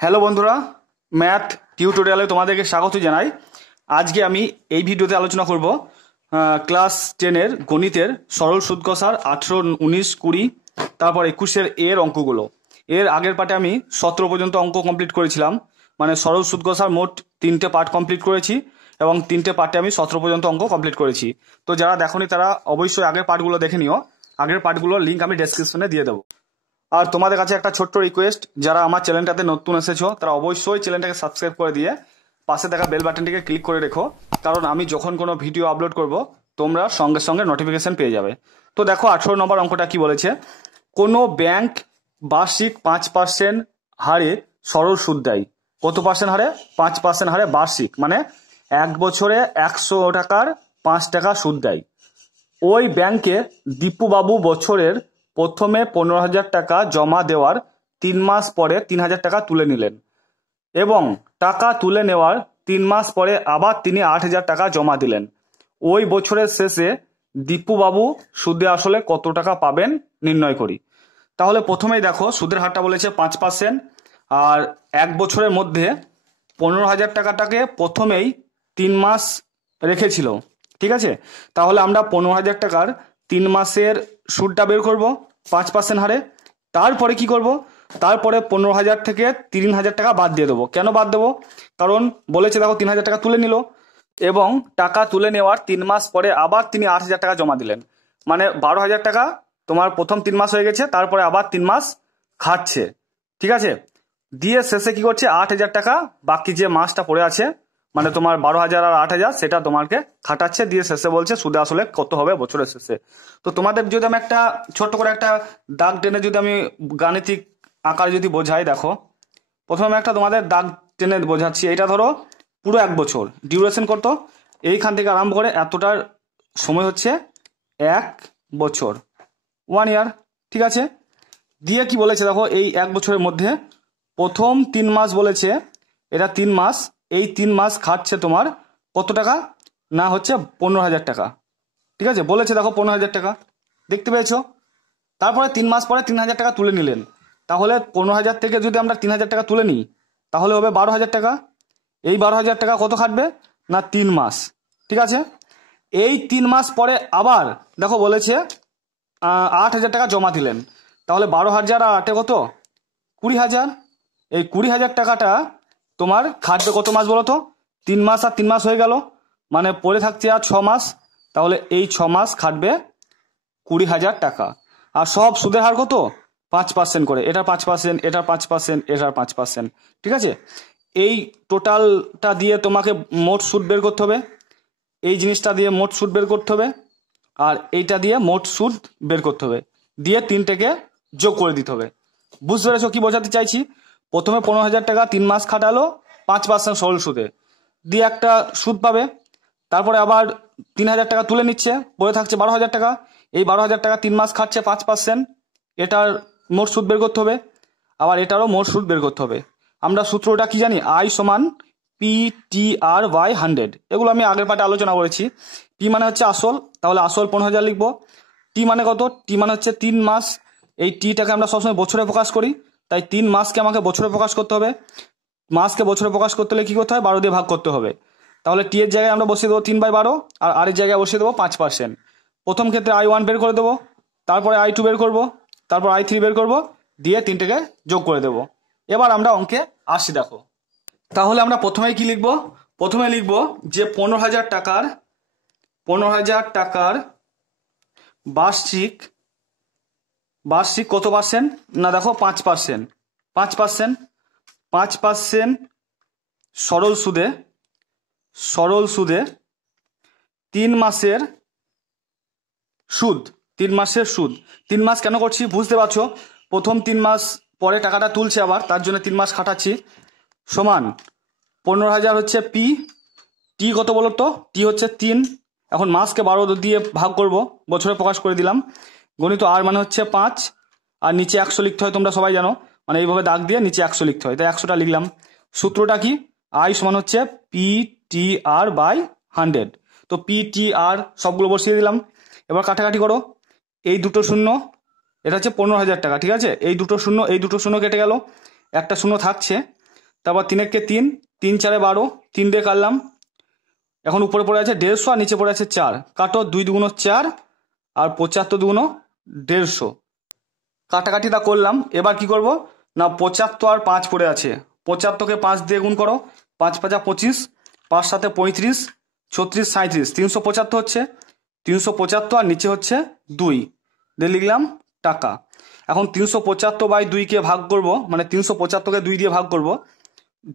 Hello বন্ধুরা, math টিউটোরিয়ালে তোমাদেরকে স্বাগত জানাই। আজকে আমি এই ভিডিওতে আলোচনা করব ক্লাস 10-এর গণিতের সরল সুদ কষার 18, 19, 20 তারপর 21-এর এর অঙ্কগুলো। এর আগের পার্টে আমি 17 পর্যন্ত অঙ্ক কমপ্লিট করেছিলাম, মানে সরল সুদ কষার মোট 3টে পার্ট কমপ্লিট করেছি এবং 3টে পার্টে আমি 17 পর্যন্ত অঙ্ক কমপ্লিট করেছি। তো যারা দেখোনি তারা অবশ্যই আগের পার্টগুলো দেখে নিও। আগের পার্টগুলোর লিঙ্ক আমি ডেসক্রিপশনে দিয়ে দেবো। আর তোমাদের কাছে একটা ছোট্ট রিকোয়েস্ট, যারা আমার চ্যানেলটাতে নতুন এসেছো তারা অবশ্যই চ্যানেলটাকে সাবস্ক্রাইব করে দিয়ে পাশে থাকা বেল বাটনটিকে ক্লিক করে রেখো, কারণ আমি যখন কোনো ভিডিও আপলোড করব তোমরা সঙ্গে সঙ্গে নোটিফিকেশন পেয়ে যাবে। তো দেখো 18 নম্বর অঙ্কটা কি বলেছে। কোনো ব্যাংক বার্ষিক 5% হারে সরল সুদ দেয়। কত পার্সেন্ট হারে? 5% হারে বার্ষিক, মানে এক বছরে 100 টাকার 5 টাকা সুদ দেয়। ওই ব্যাংকে দীপুবাবু বছরের প্রথমে 15,000 টাকা জমা দেওয়ার 3 মাস পরে 3,000 টাকা তুলে নিলেন এবং টাকা তুলে নেওয়ার 3 মাস পরে আবার তিনি 8,000 টাকা জমা দিলেন। ওই বছরের শেষে দীপুবাবু সুদে আসলে কত টাকা পাবেন নির্ণয় করি। তাহলে প্রথমেই দেখো সুদের হারটা বলেছে 5%, আর এক বছরের মধ্যে 15,000 টাকাটাকে প্রথমেই 3 মাস রেখেছিল, ঠিক আছে। তাহলে আমরা 15,000 টাকার 3 মাসের সুদটা বের করব 5% হারে। তারপরে কি করব? তারপরে 15,000 থেকে 3,000 টাকা বাদ দিয়ে দেবো। কেন বাদ দেবো? কারণ বলেছে দেখো 3,000 টাকা তুলে নিল এবং টাকা তুলে নেওয়ার 3 মাস পরে আবার তিনি 8,000 টাকা জমা দিলেন, মানে 12,000 টাকা তোমার প্রথম 3 মাস হয়ে গেছে, তারপরে আবার 3 মাস খাচ্ছে, ঠিক আছে। দিয়ে শেষে কি করছে? 8,000 টাকা বাকি যে মাসটা পড়ে আছে, মানে তোমার 12,000 আর 8,000, সেটা তোমাকে খাটাচ্ছে। দিয়ে শেষে বলছে সুদে আসলে কত হবে বছরের শেষে। তো তোমাদের যদি আমি একটা ছোট্ট করে একটা দাগ টেনে যদি আমি গাণিতিক আকার যদি বোঝাই, দেখো প্রথমে একটা তোমাদের দাগ টেনে বোঝাচ্ছি। এটা ধরো পুরো এক বছর ডিউরেশন কত, এইখান থেকে আরম্ভ করে এতটার সময় হচ্ছে 1 বছর, 1 ইয়ার, ঠিক আছে। দিয়ে কি বলেছে দেখো, এই 1 বছরের মধ্যে প্রথম 3 মাস বলেছে, এটা 3 মাস, এই 3 মাস খাটছে তোমার কত টাকা? না হচ্ছে 15,000 টাকা, ঠিক আছে। বলেছে দেখো 15,000 টাকা, দেখতে পেয়েছো। তারপরে 3 মাস পরে 3,000 টাকা তুলে নিলেন। তাহলে 15,000 থেকে যদি আমরা 3,000 টাকা তুলে নিই তাহলে হবে 12,000 টাকা। এই 12,000 টাকা কত খাটবে? না 3 মাস, ঠিক আছে। এই 3 মাস পরে আবার দেখো বলেছে 8,000 টাকা জমা দিলেন। তাহলে 12,000 আর 8 কত? 20,000। এই 20,000 টাকাটা তোমার খাটবে কত মাস বলো তো? 3 মাস আর 3 মাস হয়ে গেল, মানে পড়ে থাকছে আর 6 মাস। তাহলে এই 6 মাস খাটবে 20,000 টাকা। আর সব সুদের হার কত? 5% করে, এটার 5%, এটার 5%, এটার 5%, ঠিক আছে। এই টোটালটা দিয়ে তোমাকে মোট সুদ বের করতে হবে, এই জিনিসটা দিয়ে মোট সুদ বের করতে হবে, আর এইটা দিয়ে মোট সুদ বের করতে হবে, দিয়ে 3টেকে যোগ করে দিতে হবে। বুঝতে পেরেছো কি বোঝাতে চাইছি? প্রথমে 15,000 টাকা 3 মাস খাটালো 5% সরল সুদে, দিয়ে একটা সুদ পাবে। তারপরে আবার 3,000 টাকা তুলে নিচ্ছে, পড়ে থাকছে 12,000 টাকা। এই 12,000 টাকা 3 মাস খাচ্ছে 5%, এটার মোট সুদ বের করতে হবে, আবার এটারও মোট সুদ বের করতে হবে। আমরা সূত্রটা কি জানি? আই সমান PTR/100। এগুলো আমি আগের পার্টে আলোচনা করেছি। পি মানে হচ্ছে আসল, তাহলে আসল 15,000 লিখবো। টি মানে কত? টি মানে হচ্ছে 3 মাস। এই টিটাকে আমরা সবসময় বছরে প্রকাশ করি, তাই 3 মাসকে আমাকে বছরে প্রকাশ করতে হবে। মাসকে বছরে প্রকাশ করতে হলে কি করতে হয়? 12 দিয়ে ভাগ করতে হবে। তাহলে টি এর জায়গায় আমরা বসিয়ে দেবো 3/12, আর আর এর জায়গায় বসিয়ে দেবো 5%। প্রথম ক্ষেত্রে I1 বের করে দেবো, তারপরে I2 বের করব, তারপর I3 বের করব, দিয়ে 3টেকে যোগ করে দেবো। এবার আমরা অঙ্কে আসছি, দেখো। তাহলে আমরা প্রথমেই কি লিখব? প্রথমে লিখব যে 15,000 টাকার বার্ষিক কত পার্সেন্ট? না দেখো 5%, 5% সরল সুদে 3 মাসের সুদ। 3 মাসের সুদ, 3 মাস কেন করছি বুঝতে পারছো? প্রথম 3 মাস পরে টাকাটা তুলছে, আবার তার জন্য 3 মাস খাটাচ্ছি। সমান 15,000 হচ্ছে পি, টি কত বলো তো? টি হচ্ছে 3। এখন মাসকে 12 দিয়ে ভাগ করব, বছরে প্রকাশ করে দিলাম। গণিত আর মানে হচ্ছে 5, আর নিচে 100 লিখতে হয়, তোমরা সবাই জানো, মানে এইভাবে দাগ দিয়ে নিচে 100 লিখতে হয়, তাই 100টা লিখলাম। সূত্রটা কি? আই সমান হচ্ছে PTR/100। তো PTR সবগুলো বসিয়ে দিলাম। এবার কাটাকাটি করো, এই দুটো শূন্য, এটা হচ্ছে 15,000 টাকা, ঠিক আছে। এই দুটো শূন্য কেটে গেল, একটা শূন্য থাকছে। তারপর 3 3 4 12, 3 দিয়ে কাটলাম। এখন উপরে পড়ে আছে 150 আর নিচে পড়ে আছে 4, কাটো 2 2 4 আর 75 2 150, কাটাকাটিটা করলাম। এবার কি করব না 75 আর 5 পড়ে আছে, 75কে 5 দিয়ে গুণ করো, 5 5 25, 5 7 35, 36 37, 375 হচ্ছে, 375 আর নিচে হচ্ছে 2 দিয়ে লিখলাম টাকা। এখন 375/2 ভাগ করব, মানে 375কে 2 দিয়ে ভাগ করব,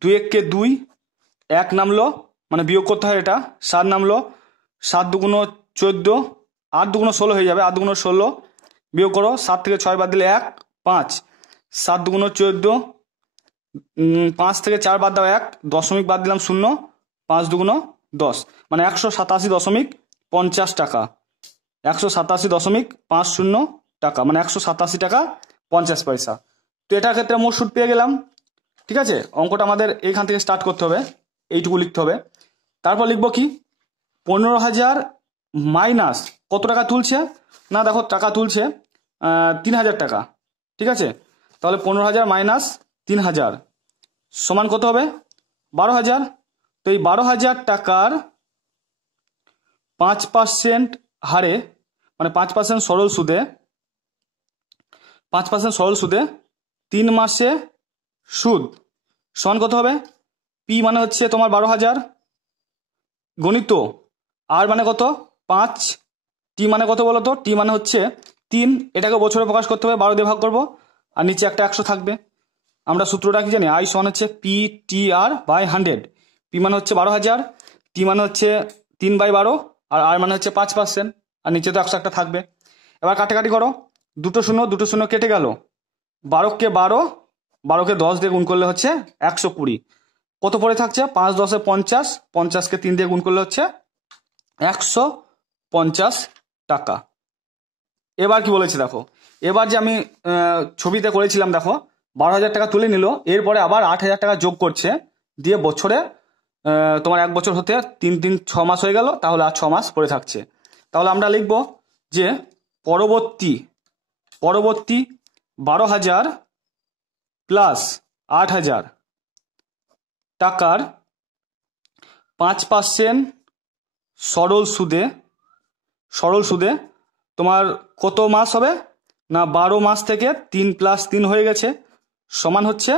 2 1 কে 2, 1 নামলো, মানে বিয়োগ করতে হয় এটা, 7 নামলো, 7 2 14, 8 2 16 হয়ে যাবে, 8 2 16 বিয়োগ করো, 7 থেকে 6 বাদ দিলে 1 5, 7 2 14, 5 থেকে 4 বাদ দাও 1, দশমিক বাদ দিলাম 0, 5 2 10, মানে 187.50 টাকা, 187.50 টাকা, মানে 187 টাকা 50 পয়সা। তো এটার ক্ষেত্রে মোট সুদ পেয়ে গেলাম। ঠিক আছে, অঙ্কটা আমাদের এইখান থেকে স্টার্ট করতে হবে, এইটুকু লিখতে হবে। তারপর লিখবো কি 15,000 মাইনাস কত টাকা তুলছে, না দেখো টাকা তুলছে 3,000 টাকা। ঠিক আছে, তাহলে 15,000 মাইনাস 3,000 সমান কত হবে 12,000। তো এই 12,000 টাকার 5% হারে, মানে 5% সরল সুদে, 5% সরল সুদে 3 মাসে সুদ সমান কত হবে, পি মানে হচ্ছে তোমার 12,000 গণিত, আর মানে কত 5, টি মানে কত বলো তো, টি মানে হচ্ছে 3, এটাকে বছরে প্রকাশ করতে হবে, 12 দিয়ে ভাগ করবো, আর নিচে একটা 100 থাকবে। আমরা সূত্রটা কি জানি, আই সমান হচ্ছে P T R by 100, P মানে হচ্ছে 12,000, টি মানে হচ্ছে 3/12, আর মানে হচ্ছে 5%, আর নিচে তো 100 একটা থাকবে। এবার কাটাকাটি করো, 2 শূন্য কেটে গেল, 12কে 12, 12কে 10 দিয়ে গুণ করলে হচ্ছে 120, কত পড়ে থাকছে 5 10 50, 50কে 3 দিয়ে গুণ করলে হচ্ছে 150 টাকা। এবার কি বলেছে দেখো, এবার যে আমি ছবিতে করেছিলাম দেখো 12,000 টাকা তুলে নিল, এরপরে আবার 8,000 টাকা যোগ করছে, দিয়ে বছরে তোমার 1 বছর হতে 3 3 6 মাস হয়ে গেল, তাহলে আর 6 মাস পড়ে থাকছে। তাহলে আমরা লিখব যে পরবর্তী 12,000 প্লাস 8,000 টাকার 5% সরল সুদে তোমার কত মাস হবে না 12 মাস থেকে 3 + 3 হয়ে গেছে, সমান হচ্ছে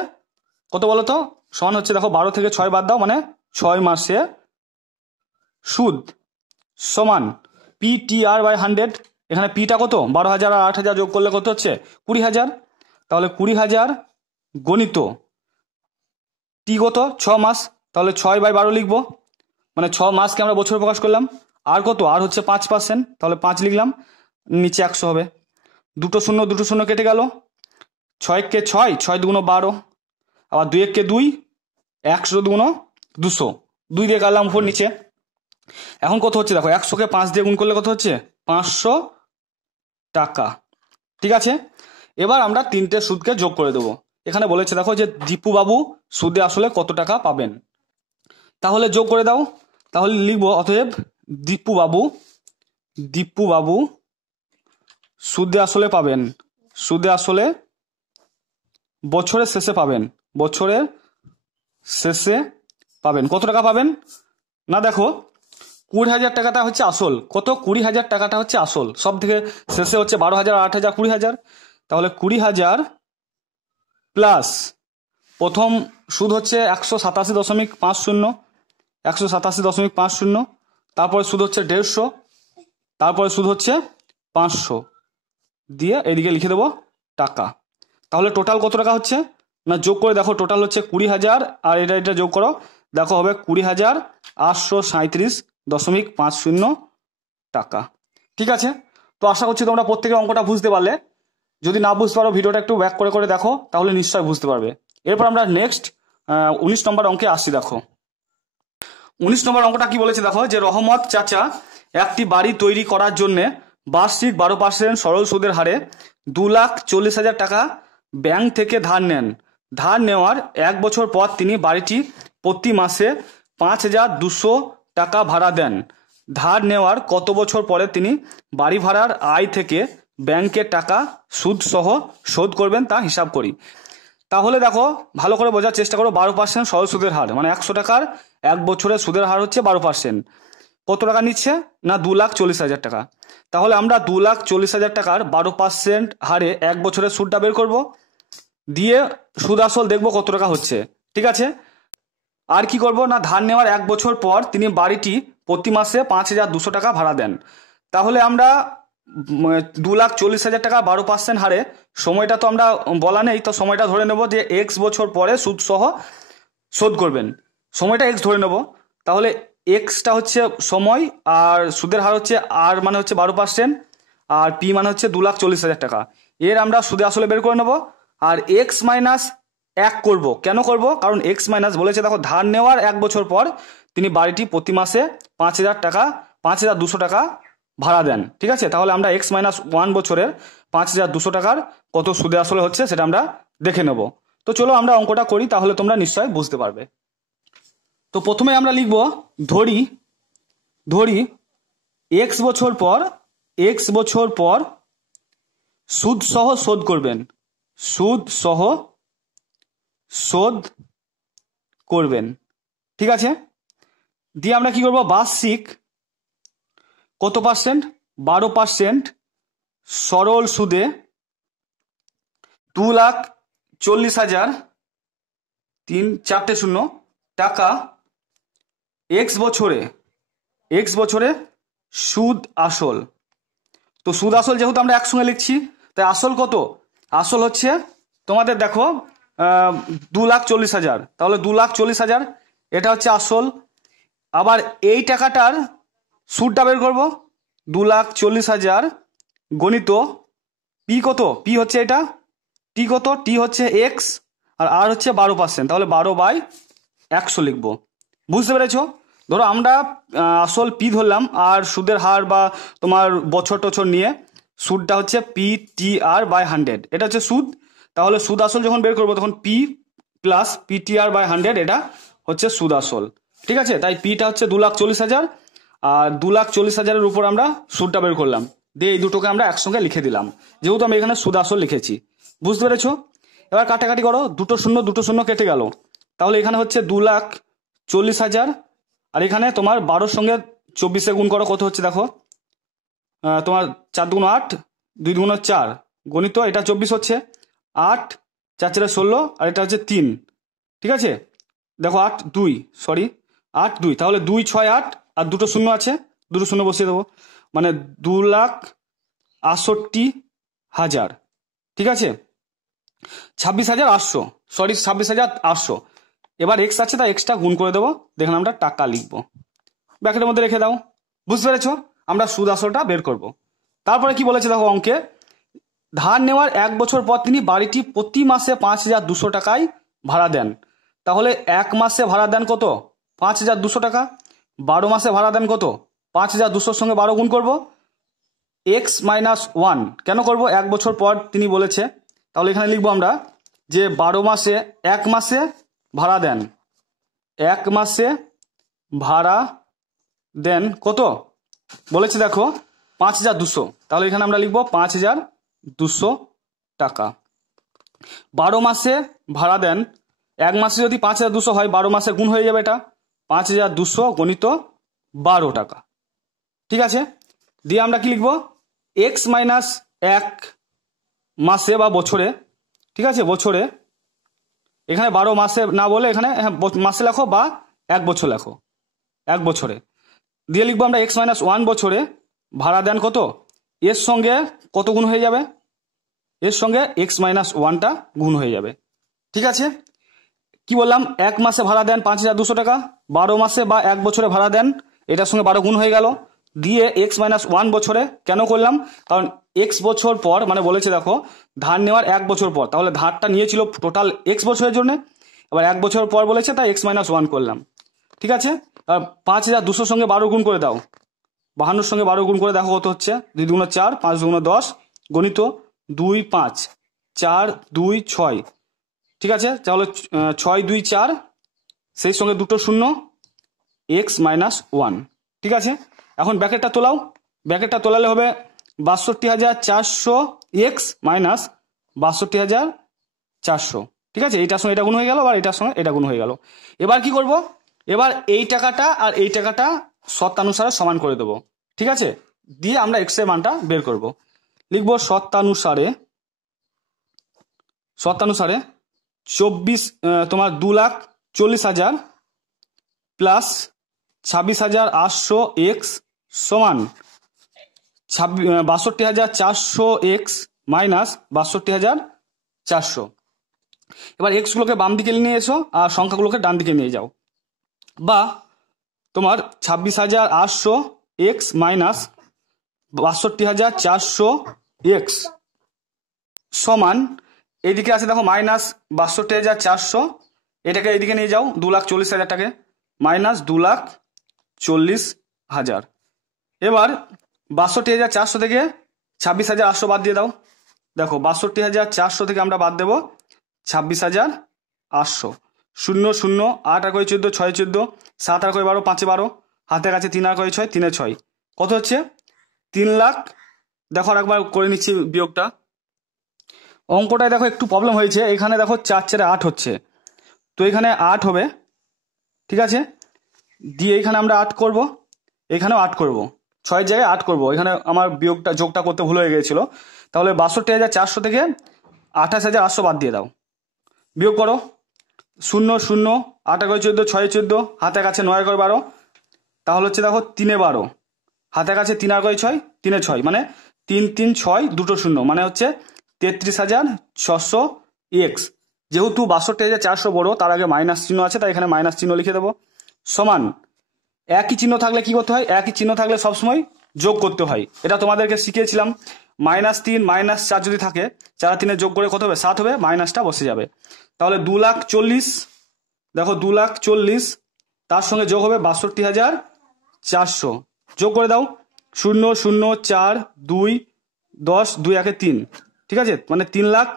কত বলো তো, সমান হচ্ছে দেখো 12 থেকে 6 বাদ দাও, মানে 6 মাসে সুদ সমান পি টি আর বাই 100। এখানে পিটা কত 12,000 আর 8,000 যোগ করলে কত হচ্ছে 20,000, তাহলে 20,000 গণিত টি কত 6 মাস, তাহলে 6/12 লিখবো, মানে 6 মাসকে আমরা বছরে প্রকাশ করলাম। আর কত, আর হচ্ছে 5%, তাহলে 5 লিখলাম, নিচে 100 হবে, 2 শূন্য কেটে গেল, 6 কে 6, 6 2 12, আবার 2 কে 2, 100 2 200, 2 দিয়ে কাটলাম উপর নিচে। এখন কত হচ্ছে দেখো, 100কে 5 দিয়ে গুণ করলে কত হচ্ছে 500 টাকা। ঠিক আছে, এবার আমরা 3টে সুদকে যোগ করে দেবো। এখানে বলেছে দেখো যে দীপু বাবু সুদে আসলে কত টাকা পাবেন, তাহলে যোগ করে দাও। তাহলে লিখবো অতএব দীপু বাবু সুদে আসলে পাবেন, বছরের শেষে পাবেন কত টাকা পাবেন, না দেখো 20,000 টাকাটা হচ্ছে আসল, কত 20,000 টাকাটা হচ্ছে আসল, সব থেকে শেষে হচ্ছে 12,000 8,000 20,000, তাহলে 20,000 প্লাস প্রথম সুদ হচ্ছে 187.50, তারপরে সুদ হচ্ছে 150, তারপরে সুদ হচ্ছে 500, দিয়ে এদিকে লিখে দেবো টাকা। তাহলে টোটাল কত টাকা হচ্ছে না যোগ করে দেখো, টোটাল হচ্ছে 20,000 আর এটা যোগ করো, দেখো হবে 20,837.50 টাকা। ঠিক আছে, তো আশা করছি তোমরা প্রত্যেকের অঙ্কটা বুঝতে পারলে। যদি না বুঝতে পারো ভিডিওটা একটু ব্যাক করে দেখো, তাহলে নিশ্চয়ই বুঝতে পারবে। এরপর আমরা নেক্সট 19 নম্বর অঙ্কে আসছি। দেখো 19 নম্বর অঙ্কটা কি বলেছে দেখো, যে রহমত চাচা একটি বাড়ি তৈরি করার জন্য বার্ষিক 12% সরল সুদের হারে 2,40,000 টাকা ব্যাংক থেকে ধার নেন। ধার নেওয়ার 1 বছর পর তিনি বাড়িটি প্রতি মাসে 5,200 টাকা ভাড়া দেন। ধার নেওয়ার কত বছর পরে তিনি বাড়ি ভাড়ার আয় থেকে ব্যাংকের টাকা সুদ সহ শোধ করবেন তা হিসাব করি। তাহলে দেখো ভালো করে বোঝার চেষ্টা করো, 12% সরল সুদের হার, মানে 100 টাকার 1 বছরের সুদের হার হচ্ছে 12%। কত টাকা নিচ্ছে না 2,40,000 টাকা। তাহলে আমরা 2,40,000 টাকার 12% হারে 1 বছরের সুদটা বের করব, দিয়ে সুদ আসল দেখবো কত টাকা হচ্ছে। ঠিক আছে, আর কি করব না ধার নেওয়ার 1 বছর পর তিনি বাড়িটি প্রতি মাসে 5,200 টাকা ভাড়া দেন। তাহলে আমরা 2,40,000 টাকা 12% হারে, সময়টা তো আমরা বলা নেই, তো সময়টা ধরে নেব যে এক্স বছর পরে সুদ সহ শোধ করবেন, সময়টা এক্স ধরে নেব। তাহলে এক্সটা হচ্ছে সময়, আর সুদের হার হচ্ছে আর মানে হচ্ছে 12%, আর পি মানে হচ্ছে 2,40,000 টাকা। এর আমরা সুদে আসলে বের করে নেব, আর এক্স মাইনাস 1 করব। কেন করব? কারণ এক্স মাইনাস বলেছে দেখো ধার নেওয়ার 1 বছর পর তিনি বাড়িটি প্রতি মাসে 5,000 টাকা 5,200 টাকা ভাড়া দেন। ঠিক আছে, তাহলে আমরা এক্স মাইনাস 1 বছরের 5,200 টাকার কত সুদে আসলে হচ্ছে সেটা আমরা দেখে নেব। তো চলো আমরা অঙ্কটা করি, তাহলে তোমরা নিশ্চয় বুঝতে পারবে। তো প্রথমে আমরা লিখব ধরি এক্স বছর পর সুদ সহ শোধ করবেন, সুদ সহ শোধ করবেন। ঠিক আছে, দিয়ে আমরা কি করব, বার্ষিক কত পার্সেন্ট, 12% সরল সুদে 2,40,000 3 4টে শূন্য টাকা এক্স বছরে সুদ আসল। তো সুদ আসল যেহেতু আমরা একসঙ্গে লিখছি, তাই আসল কত, আসল হচ্ছে তোমাদের দেখো 2,40,000, তাহলে 2,40,000 এটা হচ্ছে আসল। আবার এই টাকাটার সুদটা বের করব, 2,40,000 গণিত পি কত, পি হচ্ছে এটা, টি কত, টি হচ্ছে এক্স, আর হচ্ছে 12%, তাহলে 12/100 লিখবো। বুঝতে পেরেছো? ধরো আমরা আসল পি ধরলাম, আর সুদের হার বা তোমার বছর টছর নিয়ে সুদটা হচ্ছে পি টি আর বাই 100, এটা হচ্ছে সুদ। তাহলে সুদ আসল যখন বের করবো তখন P plus P T R by 100 এটা হচ্ছে সুদ আসল। ঠিক আছে, তাই পিটা হচ্ছে 2,40,000, আর 2,40,000-এর উপর আমরা সুদটা বের করলাম, দিয়ে এই দুটোকে আমরা একসঙ্গে লিখে দিলাম, যেহেতু আমি এখানে সুদ আসল লিখেছি। বুঝতে পেরেছো? এবার কাটাকাটি করো, দুটো শূন্য কেটে গেল, তাহলে এখানে হচ্ছে 2,40,000, আর এখানে তোমার 12-র সঙ্গে 24-এ গুণ করো, কত হচ্ছে দেখো, তোমার 4 দুগুণ 8, 2 দুগুণ 4, গণিত এটা 24 হচ্ছে, 8 4 4 16, আর এটা হচ্ছে 3। ঠিক আছে, দেখো 8 2, তাহলে 2 6 8, আর দুটো শূন্য আছে, দুটো শূন্য বসিয়ে দেবো, মানে 2,68,000। ঠিক আছে, 26,800, 26,800। এবার এক্স আছে, তাই এক্সটা গুণ করে দেবো, দেখেন আমরা টাকা লিখবো, ব্র্যাকেটের মধ্যে রেখে দাও। বুঝতে পেরেছো? আমরা সুদ আসলটা বের করব। তারপরে কি বলেছে দেখো অঙ্কে, ধার নেওয়ার 1 বছর পর তিনি বাড়িটি প্রতি মাসে 5,200 টাকায় ভাড়া দেন। তাহলে 1 মাসে ভাড়া দেন কত, 5,200 টাকা, 12 মাসে ভাড়া দেন কত, 5,200-র সঙ্গে 12 গুণ করব, এক্স মাইনাস 1 কেন করব, 1 বছর পর তিনি বলেছে। তাহলে এখানে লিখবো আমরা যে 12 মাসে 1 মাসে ভাড়া দেন, 1 মাসে ভাড়া দেন কত বলেছে দেখো 5,200, তাহলে এখানে আমরা লিখবো 5,200 টাকা। 12 মাসে ভাড়া দেন, 1 মাসে যদি 5,200 হয়, 12 মাসে গুণ হয়ে যাবে, এটা 5,200 গণিত 12 টাকা। ঠিক আছে, দিয়ে আমরা কি লিখবো, এক্স মাইনাস 1 মাসে বা বছরে। ঠিক আছে, বছরে, এখানে 12 মাসে না বলে এখানে মাসে লেখো বা 1 বছর লেখো, 1 বছরে। দিয়ে লিখবো আমরা এক্স মাইনাস 1 বছরে ভাড়া দেন কত, এর সঙ্গে কত গুণ হয়ে যাবে, এর সঙ্গে এক্স মাইনাস 1টা গুণ হয়ে যাবে। ঠিক আছে, কি বললাম, 1 মাসে ভাড়া দেন 5,200 টাকা, 12 মাসে বা 1 বছরে ভাড়া দেন, এটার সঙ্গে 12 গুণ হয়ে গেল, দিয়ে এক্স মাইনাস 1 বছরে কেন করলাম, কারণ এক্স বছর পর মানে বলেছে দেখো ধার নেওয়ার 1 বছর পর, তাহলে ধারটা নিয়েছিল টোটাল এক্স বছরের জন্য, এবার 1 বছর পর বলেছে তাই এক্স মাইনাস 1 করলাম। ঠিক আছে, 5,200-র সঙ্গে 12 গুণ করে দাও, 52-র সঙ্গে 12 গুণ করে দেখো কত হচ্ছে, 2 দুগুণ 4, 5 দুগুণ 10, গণিত 2 5 4 2 6। ঠিক আছে, তাহলে 6 2 4, সেই সঙ্গে দুটো শূন্য, এক্স মাইনাস 1। ঠিক আছে, এখন ব্র্যাকেটটা তোলাও, ব্র্যাকেটটা তোলালে হবে 62,400 এক্স মাইনাস 62,400। ঠিক আছে, এইটার সঙ্গে এটা গুণ হয়ে গেল, আর এটার সঙ্গে এটা গুণ হয়ে গেল। এবার কি করব, এবার এই টাকাটা আর এই টাকাটা শর্তানুসারে সমান করে দেবো। ঠিক আছে, দিয়ে আমরা এক্স এর মানটা বের করব। লিখবো শর্তানুসারে 24 তোমার 2,40,000 প্লাস 26,800 এক্স সমান 62,400 এক্স মাইনাস 62,400। এবার এক্স গুলোকে বাম দিকে নিয়ে এসো আর সংখ্যাগুলোকে ডান দিকে নিয়ে যাও, বা তোমার 26,800 এক্স মাইনাস 62,400 এক্স সমান, এইদিকে আছে দেখো মাইনাস 62,400, এটাকে এইদিকে নিয়ে যাও 2,40,000টাকে মাইনাস 2,40,000। এবার 62,400 থেকে 26,800 বাদ দিয়ে দাও। দেখো 62,400 থেকে আমরা বাদ দেবো 26,800। 0 0 8 আর 14 6 14 7 আর 12 5 12, হাতের কাছে 3 আর 6 3 6, কত হচ্ছে 3 লাখ। দেখো একবার করে নিচ্ছি বিয়োগটা। অঙ্কটায় দেখো একটু প্রবলেম হয়েছে, এখানে দেখো 4 4 8 হচ্ছে, তো এখানে 8 হবে। ঠিক আছে, দিয়ে এখানে আমরা 8 করব, এখানেও 8 করব, 6 জায়গায় 8 করব। এখানে আমার যোগটা করতে ভুল হয়ে গিয়েছিল। তাহলে 62,400 থেকে 28,800 বাদ দিয়ে দাও, বিয়োগ করো। 0 0 8 আর 14 6 14, হাতের কাছে 9 আর 12, তাহলে হচ্ছে দেখো 3 12, হাতের কাছে 3 আর 6 3 6, মানে 3 3 6 দুটো 0, মানে হচ্ছে 33,600 এক্স। যেহেতু 62,400 বড়, তার আগে মাইনাস চিহ্ন আছে, তাই এখানে মাইনাস চিহ্ন লিখে দেবো। সমান, একই চিহ্ন থাকলে কি করতে হয়, একই চিহ্ন থাকলে সবসময় যোগ করতে হয়, এটা তোমাদেরকে শিখিয়েছিলাম। -3 -4 যদি থাকে, 4 আর 3 যোগ করে কত হবে 7 হবে, মাইনাসটা বসে যাবে। তাহলে 2,40,000, দেখো 2,40,000 তার সঙ্গে যোগ হবে 62,400, যোগ করে দাও। 0 0 4 2 10 2 1 3, ঠিক আছে, মানে 3 লাখ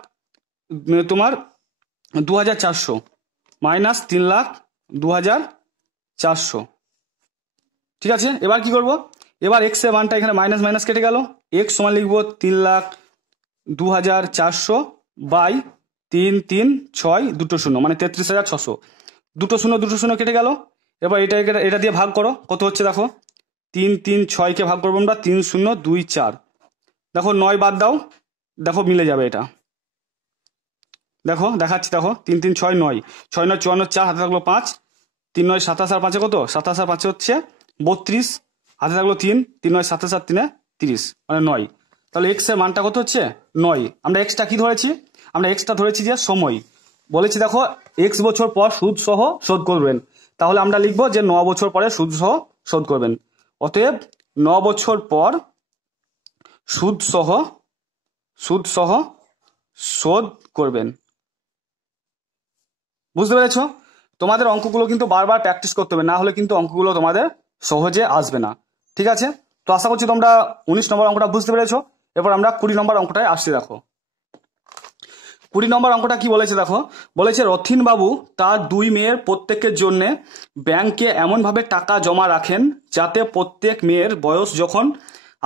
তোমার 2,400 মাইনাস 3 লাখ 2,400। ঠিক আছে, এবার কি করব, এবার এক্স এর মানটা এখানে মাইনাস মাইনাস কেটে গেল, এক্স সমান লিখবো 3,02,400 বাই 3 3 6 দুটো 0, মানে 33,600, দুটো 0 কেটে গেল। এবার এটা দিয়ে ভাগ করো, কত হচ্ছে দেখো 3 3 6কে ভাগ করবো আমরা 3 0 2 4, দেখো 9 বাদ দাও, দেখো মিলে যাবে এটা। দেখো দেখাচ্ছি, দেখো 3 3 6 9, 6 9 54, 4 হাতে থাকলো 5, 3 9 27 আর 5 কত, 27 আর 5 হচ্ছে 32, হাতে থাকলো 3 3 9 27 আর 3 30, মানে 9। তাহলে এক্স এর মানটা কত হচ্ছে 9। আমরা এক্সটা কি ধরেছি, আমরা এক্সটা ধরেছি যে সময়, বলেছি দেখো এক্স বছর পর সুদ সহ শোধ করবেন, তাহলে আমরা লিখবো যে 9 বছর পরে সুদ সহ শোধ করবেন। অতএব 9 বছর পর সুদ সহ শোধ করবেন। বুঝতে পেরেছো? তোমাদের অঙ্কগুলো কিন্তু বারবার প্র্যাকটিস করতে হবে, না হলে কিন্তু অঙ্কগুলো তোমাদের সহজে আসবে না। ঠিক আছে, তো আশা করছি তোমরা 19 নম্বর অঙ্কটা বুঝতে পেরেছো। এরপর আমরা 20 নম্বর অঙ্কটায় আসছি। দেখো 20 নম্বর অঙ্কটা কি বলেছে, দেখো বলেছে রথিন বাবু তার 2 মেয়ের প্রত্যেকের জন্য ব্যাংকে এমনভাবে টাকা জমা রাখেন যাতে প্রত্যেক মেয়ের বয়স যখন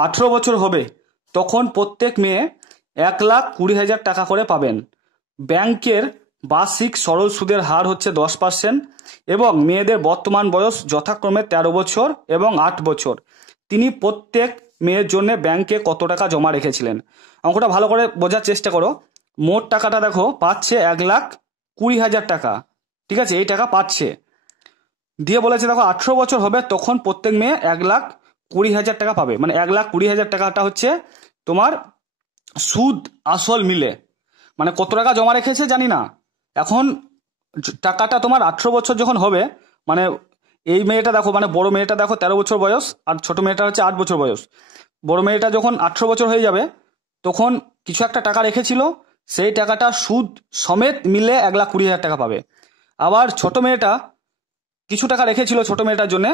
18 বছর হবে তখন প্রত্যেক মেয়ে 1,20,000 টাকা করে পাবেন। ব্যাংকের বার্ষিক সরল সুদের হার হচ্ছে 10% এবং মেয়েদের বর্তমান বয়স যথাক্রমে 13 বছর এবং 8 বছর। তিনি প্রত্যেক মেয়ের জন্য ব্যাংকে কত টাকা জমা রেখেছিলেন? অঙ্কটা ভালো করে বোঝার চেষ্টা করো। মোট টাকাটা দেখো পাচ্ছে 1,20,000 টাকা, ঠিক আছে, এই টাকা পাচ্ছে। দিয়ে বলেছে দেখো 18 বছর হবে তখন প্রত্যেক মেয়ে 1,20,000 টাকা পাবে, মানে 1,20,000 টাকাটা হচ্ছে তোমার সুদ আসল মিলে, মানে কত টাকা জমা রেখেছে জানি না। এখন টাকাটা তোমার 18 বছর যখন হবে, মানে এই মেয়েটা দেখো, মানে বড় মেয়েটা দেখো 13 বছর বয়স আর ছোট মেয়েটা হচ্ছে 8 বছর বয়স। বড় মেয়েটা যখন 18 বছর হয়ে যাবে তখন কিছু একটা টাকা রেখেছিল, সেই টাকাটা সুদ সমেত মিলে 1,20,000 টাকা পাবে। আবার ছোট মেয়েটা কিছু টাকা রেখেছিল ছোট মেয়েটার জন্য,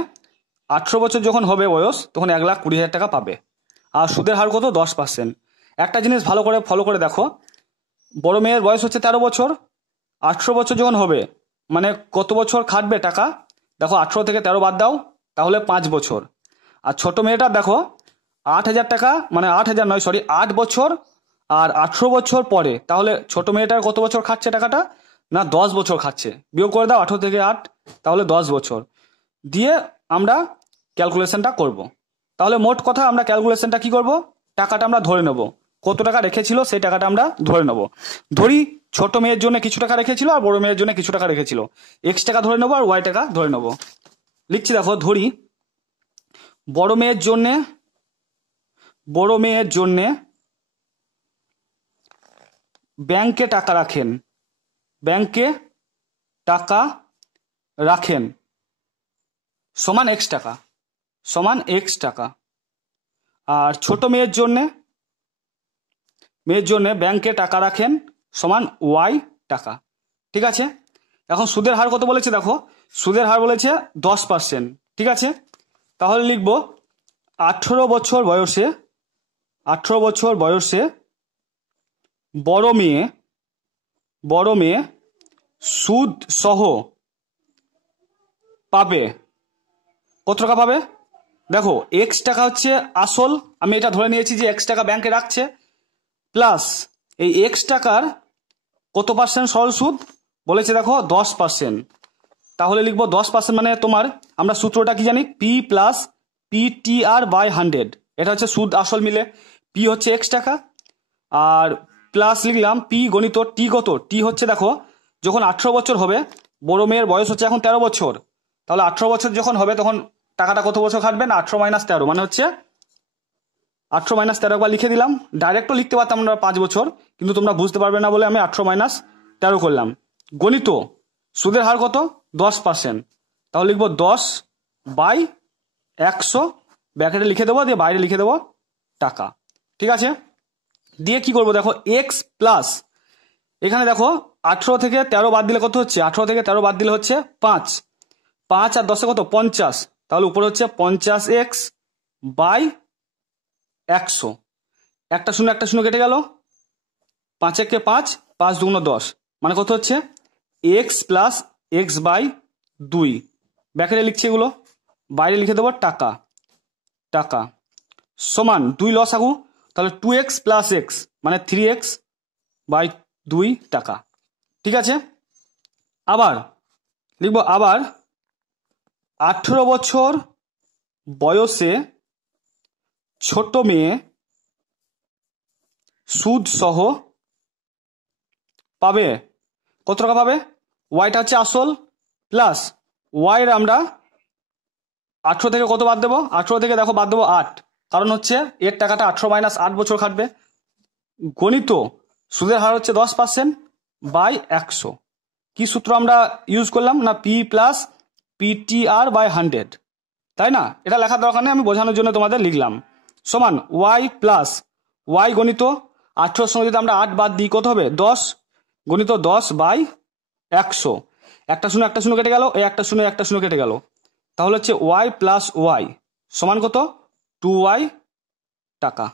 18 বছর যখন হবে বয়স তখন 1,20,000 টাকা পাবে। আর সুদের হার কত 10%। একটা জিনিস ভালো করে ফলো করে দেখো, বড় মেয়ের বয়স হচ্ছে 13 বছর, 18 বছর যখন হবে মানে কত বছর খাটবে টাকা, দেখো 18 থেকে 13 বাদ দাও, তাহলে 5 বছর। আর ছোট মেয়েটা দেখো 8,000 টাকা, মানে 8,000 নয় সরি 8 বছর আর 18 বছর পরে, তাহলে ছোট মেয়েটার কত বছর খাটছে টাকাটা, না 10 বছর খাচ্ছে, বিয়োগ করে দাও 18 থেকে 8, তাহলে 10 বছর দিয়ে আমরা ক্যালকুলেশনটা করব। তাহলে মোট কথা আমরা ক্যালকুলেশনটা কি করব, টাকাটা আমরা ধরে নেব, কত টাকা রেখেছিল সেই টাকাটা আমরা ধরে নেব। ধরি ছোট মেয়ের জন্য কিছু টাকা রেখেছিল আর বড় মেয়ের জন্য কিছু টাকা রেখেছিল, এক্স টাকা ধরে নেবো আর ওয়াই টাকা ধরে নেব। লিখছি দেখো, ধরি বড় মেয়ের জন্যে ব্যাংকে টাকা রাখেন সমান এক্স টাকা, আর ছোট মেয়ের জন্যে ব্যাংকে টাকা রাখেন সমান ওয়াই টাকা। ঠিক আছে, এখন সুদের হার কত বলেছে দেখো, সুদের হার বলেছে 10%। ঠিক আছে, তাহলে লিখব 18 বছর বয়সে বড় মেয়ে সুদ সহ পাবে কত টাকা পাবে। দেখো এক্স টাকা হচ্ছে আসল, আমি এটা ধরে নিয়েছি যে এক্স টাকা ব্যাংকে রাখছে, প্লাস এই এক্স টাকার কত পার্সেন্ট সরল সুদ বলেছে দেখো 10%। তাহলে লিখবো 10% মানে তোমার আমরা সূত্রটা কি জানি, পি প্লাস PTR/100, এটা হচ্ছে সুদ আসল মিলে, পি হচ্ছে এক্স টাকা আর প্লাস লিখলাম পি গণিত টি কত, টি হচ্ছে দেখো যখন 18 বছর হবে, বড় মেয়ের বয়স হচ্ছে এখন 13 বছর, তাহলে 18 বছর যখন হবে তখন টাকাটা কত বছর খাটবে না 18 - 13 মানে হচ্ছে 18 - 13 একবার লিখে দিলাম। ডাইরেক্টও লিখতে পারতাম আমরা 5 বছর, কিন্তু তোমরা বুঝতে পারবে না বলে আমি 18 - 13 করলাম। গণিত সুদের হার কত 10%, তাহলে লিখবো 10/100, ব্র্যাকেটে লিখে দেবো, দিয়ে বাইরে লিখে দেবো টাকা। ঠিক আছে, দিয়ে কি করবো দেখো এক্স প্লাস, এখানে দেখো 18 থেকে 13 বাদ দিলে কত হচ্ছে, 18 থেকে 13 বাদ দিলে হচ্ছে 5 আর 10 কত 50, তাহলে উপরে হচ্ছে 50x/100, একটা শূন্য কেটে গেল, 5 × 5, 5 × 2 = 10, মানে কত হচ্ছে x প্লাস x/2, ব্র্যাকেটে লিখছি এগুলো, বাইরে লিখে দেবো টাকা সমান 2 লসাগু, তাহলে 2x + x মানে 3x/2 টাকা। ঠিক আছে, আবার লিখবো 18 বছর বয়সে ছোট মেয়ে সুদ সহ পাবে কত টাকা পাবে, ওয়াইটা হচ্ছে আসল, প্লাস ওয়াইয়ের আমরা 18 থেকে কত বাদ দেবো, 18 থেকে দেখো বাদ দেবো 8, কারণ হচ্ছে এর টাকাটা 18 - 8 বছর খাটবে। গণিত সুদের হার হচ্ছে 10%/100, কি সূত্র আমরা ইউজ করলাম না পি প্লাস PTR/100, তাই না, এটা লেখার দরকার নেই, আমি বোঝানোর জন্য তোমাদের লিখলাম, সমান ওয়াই প্লাস ওয়াই গণিত 18 সঙ্গে যদি আমরা 8 বাদ দিই কত হবে 10, গণিত 10/100, একটা শূন্য কেটে গেল, এই একটা শূন্য কেটে গেল, তাহলে হচ্ছে ওয়াই প্লাস ওয়াই সমান কত 2y টাকা।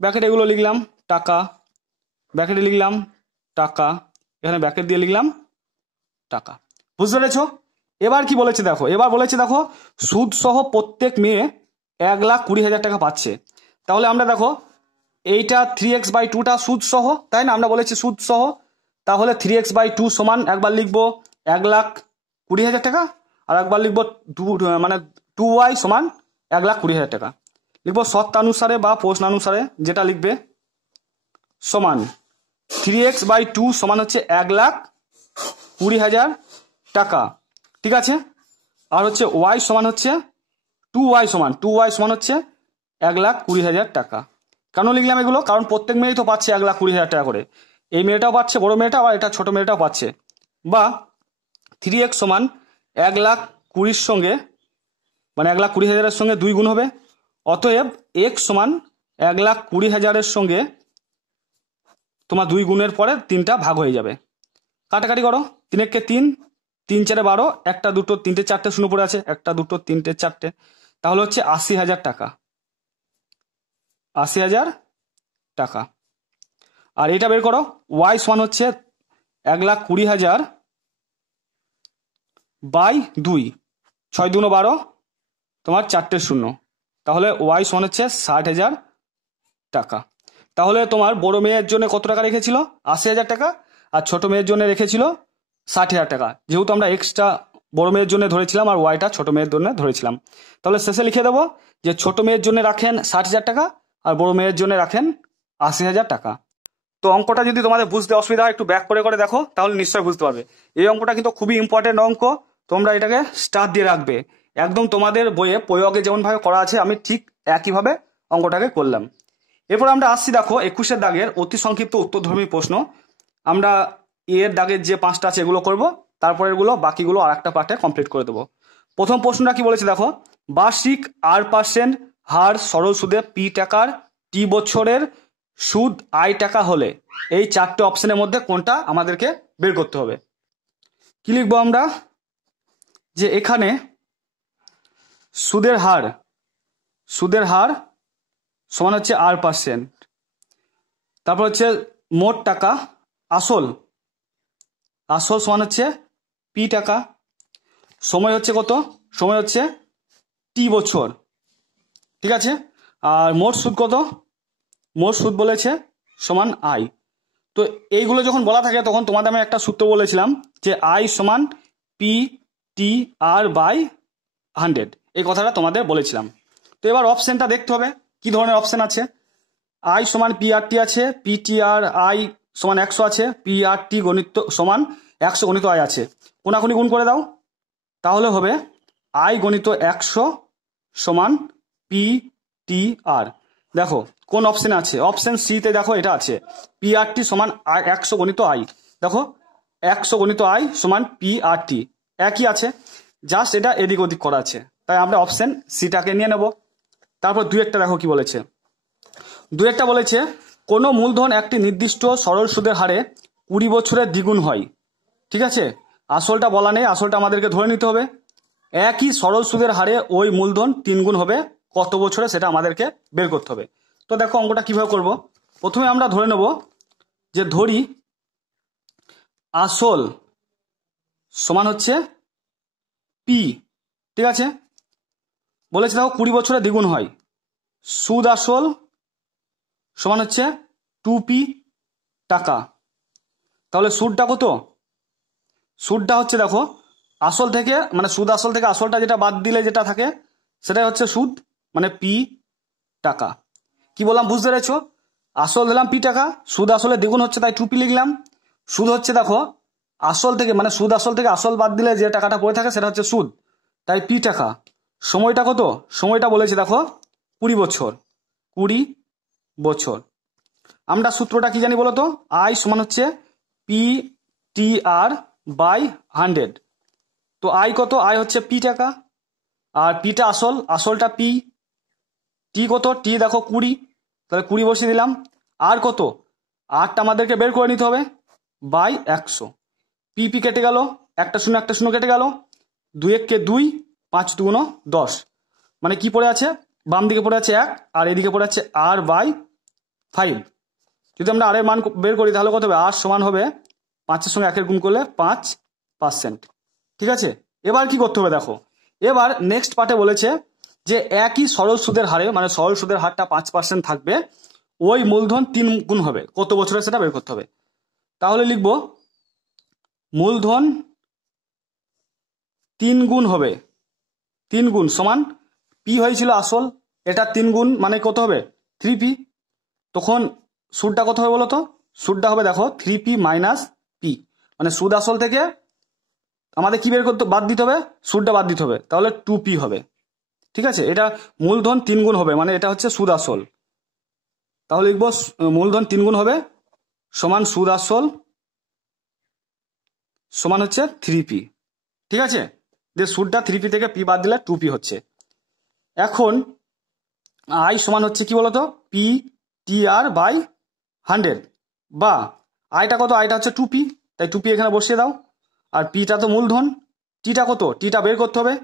ব্র্যাকেটে এগুলো লিখলাম টাকা, ব্র্যাকেটে লিখলাম টাকা, এখানে ব্র্যাকেট দিয়ে লিখলাম টাকা। বুঝতে পেরেছ? এবার কি বলেছে দেখো, এবার বলেছে দেখো সুদ সহ প্রত্যেক মেয়ে 1,20,000 টাকা পাচ্ছে। তাহলে আমরা দেখো এইটা 3x/2টা সুদ সহ, তাই না, আমরা বলেছি সুদ সহ, তাহলে 3x/2 সমান একবার লিখবো 1,20,000 টাকা আর একবার লিখবো 2y সমান 1,20,000 টাকা। লিখবো শর্তানুসারে বা প্রশ্নানুসারে যেটা লিখবে, সমান 3x/2 সমান হচ্ছে 1,20,000 টাকা। ঠিক আছে, আর হচ্ছে y সমান হচ্ছে 2y সমান হচ্ছে 1,20,000 টাকা। কেন লিখলাম এগুলো, কারণ প্রত্যেক মেয়েই তো পাচ্ছে 1,20,000 টাকা করে, এই মেয়েটাও পাচ্ছে, বড় মেয়েটা বা এটা ছোট মেয়েটাও পাচ্ছে। বা 3x সমান 1,20,000 সঙ্গে মানে 1,20,000 সঙ্গে 2 গুণ হবে, অতএব x সমান 1,20,000 সঙ্গে তোমার 2 গুণের পরে 3টা ভাগ হয়ে যাবে। কাটাকাটি করো, 3 × 3, 3 × 4 = 12, 1 2 3 4 শূন্য পড়ে আছে, 1 2 3 4, তাহলে হচ্ছে 80,000 টাকা, 80,000 টাকা। আর এটা বের করো, y সমান হচ্ছে 1,20,000/2, 6 2 12, তোমার 4 শূন্য, তাহলে y সমান হচ্ছে 60,000 টাকা। তাহলে তোমার বড় মেয়ের জন্য কত টাকা রেখেছিল 80,000 টাকা, আর ছোট মেয়ের জন্য রেখেছিল 60,000 টাকা, যেহেতু আমরা এক্সটা বড় মেয়ের জন্য ধরেছিলাম আর ওয়াইটা ছোট মেয়ের জন্য ধরেছিলাম। তাহলে শেষে লিখে দেবো যে ছোট মেয়ের জন্য রাখেন 60,000 টাকা আর বড় মেয়ের জন্য রাখেন 80,000 টাকা। তো অঙ্কটা যদি তোমাদের বুঝতে অসুবিধা হয় একটু ব্যাক করে দেখো, তাহলে নিশ্চয়ই বুঝতে পারবে। এই অঙ্কটা কিন্তু খুবই ইম্পর্টেন্ট অঙ্ক, তোমরা এটাকে স্টার দিয়ে রাখবে। একদম তোমাদের বইয়ে প্রয়োগে যেমনভাবে করা আছে আমি ঠিক একইভাবে অঙ্কটাকে করলাম। এরপর আমরা আসছি দেখো 21-এর দাগের অতি সংক্ষিপ্ত উত্তরধর্মী প্রশ্ন। আমরা এর দাগের যে 5টা আছে এগুলো করব, তারপরে এগুলো বাকিগুলো আর একটা পার্টে কমপ্লিট করে দেবো। প্রথম প্রশ্নটা কি বলেছে দেখো, বার্ষিক R% হার সরল সুদে পি টাকার টি বছরের সুদ আই টাকা হলে এই 4টে অপশনের মধ্যে কোনটা আমাদেরকে বের করতে হবে। কি লিখবো আমরা, যে এখানে সুদের হার সমান হচ্ছে R%, তারপর হচ্ছে মোট টাকা আসল সমান হচ্ছে পি টাকা, সময় হচ্ছে কত, সময় হচ্ছে টি বছর, ঠিক আছে। আর মোট সুদ কত, মোট সুদ বলেছে সমান আই। তো এইগুলো যখন বলা থাকে তখন তোমাদের আমি একটা সূত্র বলেছিলাম যে আই সমান পি টি আর বাই 100, এই কথাটা তোমাদের বলেছিলাম। তো এবার অপশনটা দেখতে হবে কি ধরনের অপশন আছে। আই সমান পি আর টি আছে, পি টি আর আই সমান 100 আছে, পি আর টি গণিত সমান 100 গণিত আই আছে। কোনাকুনি গুণ করে দাও, তাহলে হবে আই গণিত 100 সমান পি টি আর। দেখো কোন অপশন আছে, অপশন সি তে দেখো এটা আছে পি আর টি সমান 100 গণিত আই। দেখো 100 গণিত আই সমান পি আর টি, একই আছে, জাস্ট এটা এদিক ওদিক করা আছে, তাই আমরা অপশন সিটাকে নিয়ে নেব। তারপর 2-একটা দেখো কি বলেছে, 2-একটা বলেছে কোনো মূলধন একটি নির্দিষ্ট সরল সুদের হারে 20 বছরের দ্বিগুণ হয়, ঠিক আছে। আসলটা বলা নেই, আসলটা আমাদেরকে ধরে নিতে হবে। একই সরল সুদের হারে ওই মূলধন 3 গুণ হবে কত বছরে, সেটা আমাদেরকে বের করতে হবে। তো দেখো অঙ্কটা কিভাবে করব, প্রথমে আমরা ধরে নেব যে ধরি আসল সমান হচ্ছে পি, ঠিক আছে। বলেছে দেখো 20 বছরে দ্বিগুণ হয়, সুদ আসল সমান হচ্ছে 2p টাকা। তাহলে সুদটা কত, সুদটা হচ্ছে দেখো আসল থেকে মানে সুদ আসল থেকে আসলটা যেটা বাদ দিলে যেটা থাকে সেটাই হচ্ছে সুদ, মানে পি টাকা। কি বললাম বুঝতে পেরেছো, আসল দিলাম পি টাকা, সুদ আসলে দ্বিগুণ হচ্ছে তাই 2p লিখলাম। সুদ হচ্ছে দেখো আসল থেকে মানে সুদ আসল থেকে আসল বাদ দিলে যে টাকাটা পড়ে থাকে সেটা হচ্ছে সুদ, তাই পি টাকা। সময়টা কত, সময়টা বলেছে দেখো 20 বছর, 20 বছর। আমরা সূত্রটা কি জানি বলতো, আই সমান হচ্ছে পি টি আর বাই 100। তো আই কত, আই হচ্ছে পি টাকা আর পিটা আসল, আসলটা পি, টি কত, টি দেখো 20, তাহলে 20 বসিয়ে দিলাম। আর কত, আরটা আমাদেরকে বের করে নিতে হবে বাই 100। পি পি কেটে গেল, একটা শূন্য কেটে গেল, 2-1 2, 5 2 10, মানে কি পড়ে আছে, বাম দিকে পড়ে আছে 1 আর এদিকে পড়ে আছে আর বাই 5। যদি আমরা আর এর মান বের করি তাহলে কত হবে, আর সমান হবে 5-এর সঙ্গে 1-এর গুণ করলে 5%, ঠিক আছে। এবার কি করতে হবে দেখো, এবার নেক্সট পার্টে বলেছে যে একই সরল সুদের হারে মানে সরল সুদের হারটা 5% থাকবে, ওই মূলধন 3 গুণ হবে কত বছরে সেটা বের করতে হবে। তাহলে লিখবো মূলধন 3 গুণ হবে, 3 গুণ সমান পি হয়েছিল আসল, এটা 3 গুণ মানে কত হবে 3p। তখন সুদটা কত হবে বলো তো, সুদটা হবে দেখো 3p মাইনাস পি, মানে সুদ আসল থেকে আমাদের কি বের করতে বাদ দিতে হবে, সুদটা বাদ দিতে হবে, তাহলে 2p হবে, ঠিক আছে। এটা মূলধন 3 গুণ হবে মানে এটা হচ্ছে সুদ আসল, তাহলে লিখবো মূলধন 3 গুণ হবে সমান সুদ আসল সমান হচ্ছে 3p, ঠিক আছে। যে সুদটা 3p থেকে পি বাদ দিলে 2p হচ্ছে। এখন আই সমান হচ্ছে কি বলতো, পি টি আর বাই 100, বা আইটা কত, আইটা হচ্ছে 2p, তাই 2p এখানে বসিয়ে দাও। আর পিটা তো মূলধন, টিটা কত, টিটা বের করতে হবে,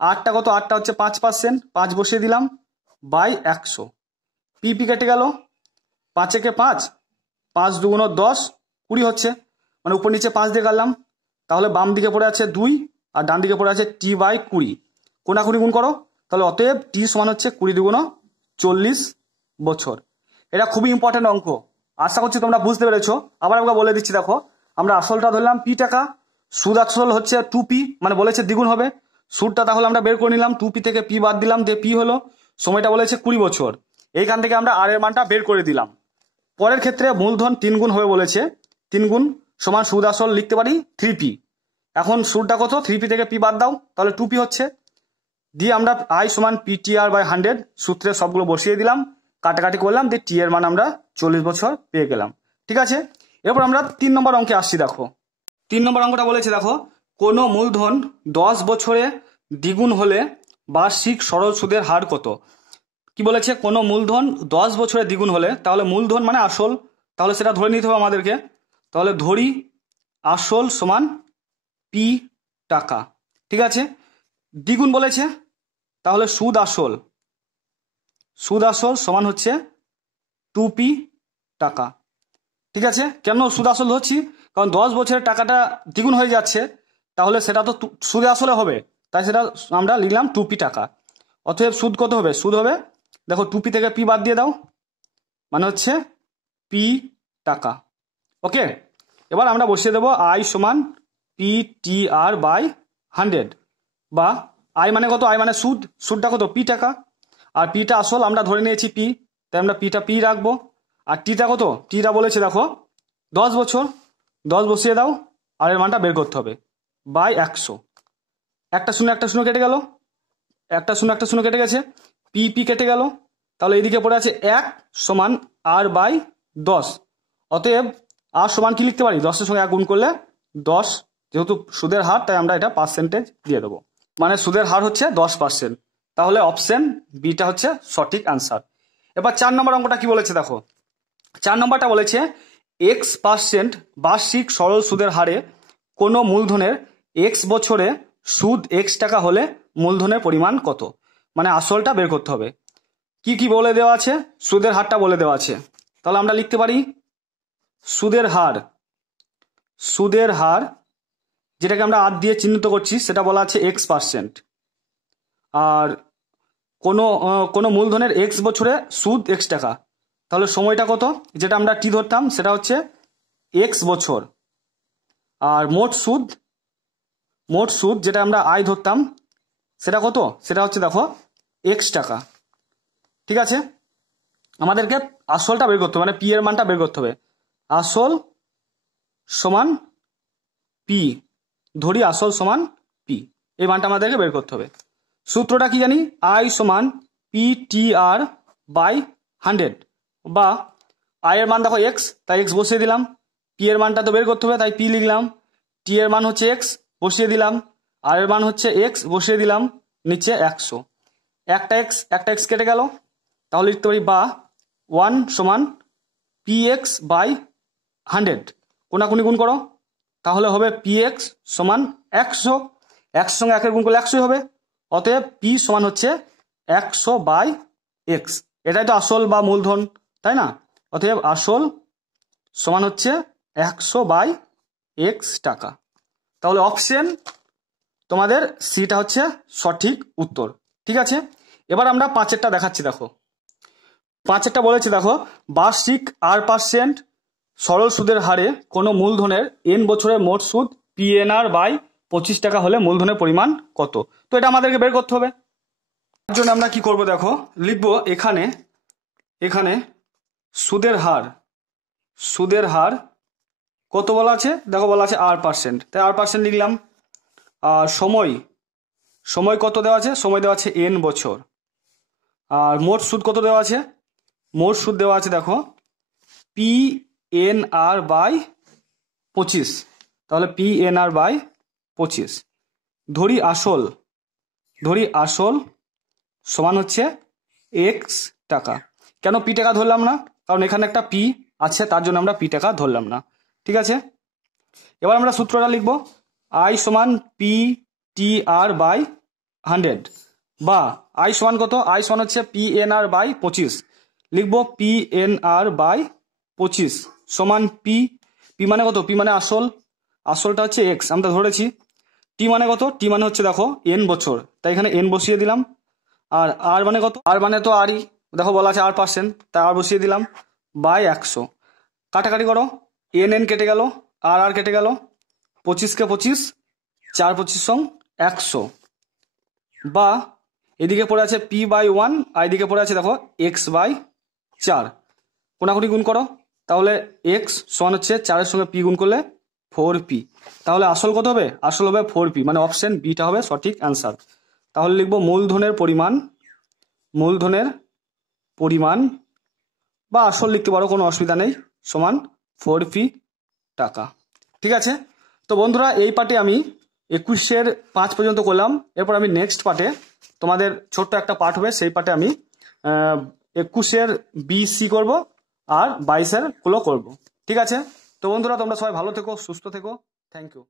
আরটা কত, আরটা হচ্ছে 5%, 5 বসিয়ে দিলাম বাই 100। পি কেটে গেল, 5-একে 5, 5 2 10, 20 হচ্ছে, মানে উপর নিচে 5 দিয়ে কাটলাম, তাহলে বাম দিকে পড়ে আছে 2 আর ডান দিকে পড়ে আছে টি বাই 20, কোনাকুনি গুণ করো, তাহলে অতএব টি সমান হচ্ছে 20 2 40 বছর। এটা খুবই ইম্পর্টেন্ট অঙ্ক, আশা করছি তোমরা বুঝতে পেরেছো। আবার আমরা বলে দিচ্ছি দেখো, আমরা আসলটা ধরলাম পি টাকা, সুদ আসল হচ্ছে 2p, মানে বলেছে দ্বিগুণ হবে। সুদটা তাহলে আমরা বের করে নিলাম, 2p থেকে p বাদ দিলাম, দিয়ে p হলো। সময়টা বলেছে 20 বছর। এইখান থেকে আমরা r এর মানটা বের করে দিলাম। পরের ক্ষেত্রে মূলধন 3 গুণ হবে বলেছে, 3 গুণ সমান সুদ আসল লিখতে পারি 3p। এখন সুদটা কত, 3p থেকে p বাদ দাও, তাহলে 2p হচ্ছে। দিয়ে আমরা i সমান ptr/100 সূত্রে সবগুলো বসিয়ে দিলাম, কাটাকাটি করলাম, দিয়ে t এর মান আমরা 40 বছর পেয়ে গেলাম। ঠিক আছে, এরপর আমরা 3 নম্বর অঙ্কে আসছি। দেখো 3 নম্বর অঙ্কটা বলেছে, দেখো কোনো মূলধন 10 বছরে দ্বিগুণ হলে বার্ষিক সরল সুদের হার কত। কি বলেছে, কোনো মূলধন 10 বছরে দ্বিগুণ হলে, তাহলে মূলধন মানে আসল, তাহলে সেটা ধরে নিতে হবে আমাদেরকে। তাহলে ধরি আসল সমান p টাকা। ঠিক আছে, দ্বিগুণ বলেছে, তাহলে সুদ আসল সমান হচ্ছে 2p টাকা। ঠিক আছে, কেন সুদ আসল ধরছি, কারণ 10 বছরের টাকাটা দ্বিগুণ হয়ে যাচ্ছে, তাহলে সেটা তো সুদে আসলে হবে, তাই সেটা আমরা লিখলাম 2p টাকা। অতএব সুদ কত হবে, সুদ হবে, দেখো 2p থেকে p বাদ দিয়ে দাও, মানে হচ্ছে p টাকা। ওকে, এবার আমরা বসিয়ে দেবো i সমান ptr/100, বা i মানে কত, i মানে সুদটা কত, p টাকা, আর পিটা আসল আমরা ধরে নিয়েছি p, তাই আমরা পিটা p রাখবো। আর টিটা কত, টিটা বলেছে দেখো 10 বছর, 10 বসিয়ে দাও, আর এর মানটা বের করতে হবে বাই 100। একটা শূন্য কেটে গেল, একটা শূন্য কেটে গেছে, পি কেটে গেল, তাহলে এইদিকে পড়ে আছে 1 সমান r/10। অতএব আর সমান কি লিখতে পারি, 10 এর সঙ্গে 1 গুণ করলে 10, যেহেতু সুদের হার তাই আমরা এটা পার্সেন্টেজ দিয়ে দেবো, মানে সুদের হার হচ্ছে 10%। তাহলে অপশন বিটা হচ্ছে সঠিক আনসার। এবার 4 নম্বর অঙ্কটা কি বলেছে, দেখো 4 নম্বরটা বলেছে x% বার্ষিক সরল সুদের হারে কোনো মূলধনের x বছরে সুদ x টাকা হলে মূলধনের পরিমাণ কত, মানে আসলটা বের করতে হবে। কি কি বলে দেওয়া আছে, সুদের হারটা বলে দেওয়া আছে, তাহলে আমরা লিখতে পারি সুদের হার যেটাকে আমরা আর দিয়ে চিহ্নিত করছি সেটা বলা আছে x%। আর কোনো মূলধনের x বছরে সুদ x টাকা, তাহলে সময়টা কত, যেটা আমরা টি ধরতাম সেটা হচ্ছে x বছর। আর মোট সুদ যেটা আমরা আই ধরতাম সেটা কত, সেটা হচ্ছে দেখো x টাকা। ঠিক আছে, আমাদেরকে আসলটা বের করতে হবে, মানে পি এর মানটা বের করতে হবে। আসল সমান পি, ধরি আসল সমান পি, এই মানটা আমাদেরকে বের করতে হবে। সূত্রটা কি জানি, আই সমান ptr/100, বা আই এর মান দেখো x, তাই x বসিয়ে দিলাম, পি এর মানটা তো বের করতে হবে তাই পি লিখলাম, টি এর মান হচ্ছে x বসিয়ে দিলাম, আর এর মান হচ্ছে x বসিয়ে দিলাম, নিচে 100। একটা x কেটে গেল, তাহলে লিখতে পারি বা 1 সমান px/100, কোনাকুনি গুণ করো, তাহলে হবে px সমান 100, 100 সঙ্গে 1 এর গুণ করলে 100 হবে। অতএব p সমান হচ্ছে 100/x, এটাই তো আসল বা মূলধন, তাই না। অতএব আসল সমান হচ্ছে 100/x টাকা। তাহলে অপশন তোমাদের সিটা হচ্ছে সঠিক উত্তর। ঠিক আছে, এবার আমরা 5এরটা দেখাচ্ছি। দেখো 5এরটা বলেছি, দেখো বার্ষিক r% সরল সুদের হারে কোনো মূলধনের n বছরের মোট সুদ PNR/25 টাকা হলে মূলধনের পরিমাণ কত। তো এটা আমাদেরকে বের করতে হবে, তার জন্য আমরা কি করব, দেখো লিখবো এখানে সুদের হার কত বলা আছে, দেখো বলা আছে r%, তাই r% লিখলাম। আর সময় কত দেওয়া আছে, সময় দেওয়া আছে n বছর। আর মোট সুদ কত দেওয়া আছে, মোট সুদ দেওয়া আছে দেখো PNR/25, তাহলে PNR/25। ধরি আসল সমান হচ্ছে x টাকা। কেন p টাকা ধরলাম না, কারণ এখানে একটা p আছে, তার জন্য আমরা p টাকা ধরলাম না। ঠিক আছে, এবার আমরা সূত্রটা লিখব, i সমান ptr/100, বা i সমান কত, i সমান হচ্ছে PNR/25, লিখবো PNR/25 সমান p মানে কত, p মানে আসলটা হচ্ছে x আমরা ধরেছি, t মানে কত, t মানে হচ্ছে দেখো n বছর, তাই এখানে n বসিয়ে দিলাম। আর r মানে কত, r মানে তো rই, দেখো বলা আছে r%, তাই r বসিয়ে দিলাম বাই 100। কাটাকাটি করো, n কেটে গেল, আর কেটে গেল, 25 কে 25, 4 25 100, বা এদিকে পড়ে আছে p/1 আর এদিকে পড়ে আছে দেখো x/4। কোনাকুনি গুণ করো, তাহলে x সমান হচ্ছে 4-এর সঙ্গে p গুণ করলে 4p। তাহলে আসল কত হবে? আসল হবে 4p, মানে অপশন বিটা হবে সঠিক অ্যান্সার। তাহলে লিখবো মূলধনের পরিমাণ বা আসল লিখতে পারো, কোনো অসুবিধা নেই, সমান 4p টাকা। ঠিক আছে, তো বন্ধুরা এই পার্টে আমি 21-এর 5 পর্যন্ত করলাম। এরপর আমি নেক্সট পার্টে, তোমাদের ছোট্ট একটা পার্ট হবে, সেই পার্টে আমি 21-এর BC করব আর 22-এর গুলো করব। ঠিক আছে, তো বন্ধুরা তোমরা সবাই ভালো থেকো, সুস্থ থেকো, থ্যাংক ইউ।